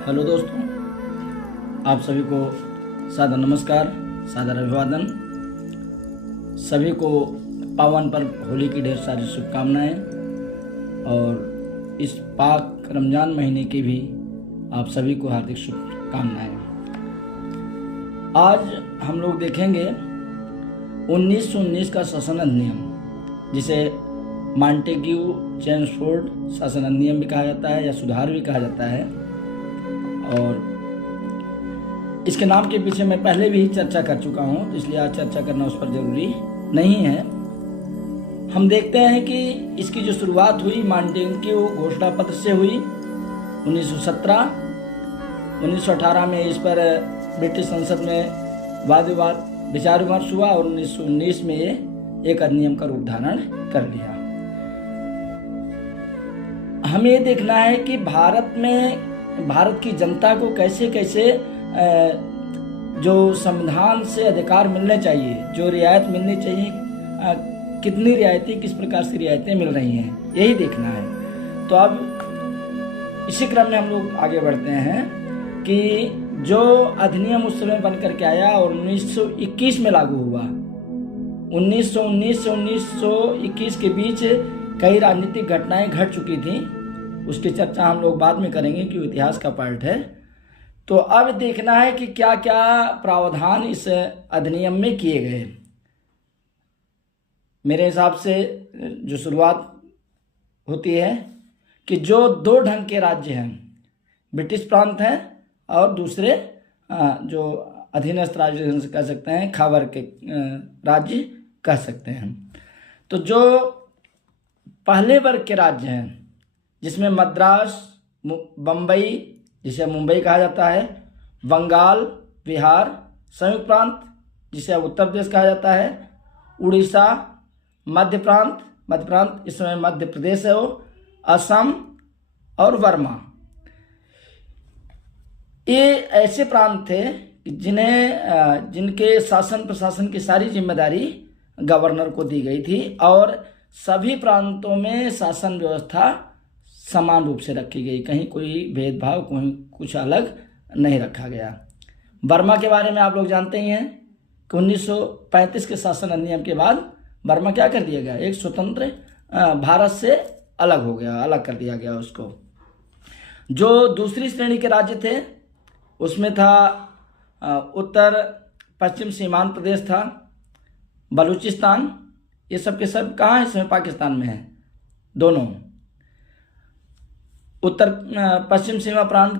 Hello दोस्तों, आप सभी को सादर नमस्कार, सादर अभिवादन। सभी को पावन पर्व होली की ढेर सारी शुभकामनाएं और इस पाक रमज़ान महीने की भी आप सभी को हार्दिक शुभकामनाएं। आज हम लोग देखेंगे 1919 का शासन अधिनियम, जिसे मॉन्टेग्यू चेम्सफोर्ड शासन अधिनियम भी कहा जाता है या सुधार भी कहा जाता है। और इसके नाम के पीछे मैं पहले भी चर्चा कर चुका हूं, तो इसलिए आज चर्चा करना उस पर जरूरी नहीं है। हम देखते हैं कि इसकी जो शुरुआत हुई मॉन्टेग्यू घोषणा पत्र से हुई 1917। 1918 में इस पर ब्रिटिश संसद में वाद विवाद विचार विमर्श हुआ और 1919 में ये एक अधिनियम का रूप धारण कर लिया। हमें ये देखना है कि भारत की जनता को कैसे कैसे जो संविधान से अधिकार मिलने चाहिए, जो रियायत मिलनी चाहिए, कितनी रियायतें, किस प्रकार से रियायतें मिल रही हैं, यही देखना है। तो अब इसी क्रम में हम लोग आगे बढ़ते हैं कि जो अधिनियम उस समय बन करके आया और 1921 में लागू हुआ। 1919 से 1921 के बीच कई राजनीतिक घटनाएं घट चुकी थीं, उसकी चर्चा हम लोग बाद में करेंगे कि इतिहास का पार्ट है। तो अब देखना है कि क्या क्या प्रावधान इस अधिनियम में किए गए। मेरे हिसाब से जो शुरुआत होती है कि जो दो ढंग के राज्य हैं, ब्रिटिश प्रांत हैं और दूसरे जो अधीनस्थ राज्य कह सकते हैं, खावर के राज्य कह सकते हैं। तो जो पहले वर्ग के राज्य हैं, जिसमें मद्रास, बम्बई जिसे मुंबई कहा जाता है, बंगाल, बिहार, संयुक्त प्रांत जिसे उत्तर प्रदेश कहा जाता है, उड़ीसा, मध्य प्रांत इस समय मध्य प्रदेश है वो, असम और वर्मा, ये ऐसे प्रांत थे जिनके शासन प्रशासन की सारी जिम्मेदारी गवर्नर को दी गई थी और सभी प्रांतों में शासन व्यवस्था समान रूप से रखी गई, कहीं कोई भेदभाव, कहीं कुछ अलग नहीं रखा गया। बर्मा के बारे में आप लोग जानते ही हैं कि 1935 के शासन अधिनियम के बाद बर्मा क्या कर दिया गया, एक स्वतंत्र भारत से अलग हो गया, अलग कर दिया गया उसको। जो दूसरी श्रेणी के राज्य थे उसमें था उत्तर पश्चिम सीमांत प्रदेश था, बलूचिस्तान, ये सब के सब कहाँ है, इसमें पाकिस्तान में है। दोनों उत्तर पश्चिम सीमा प्रांत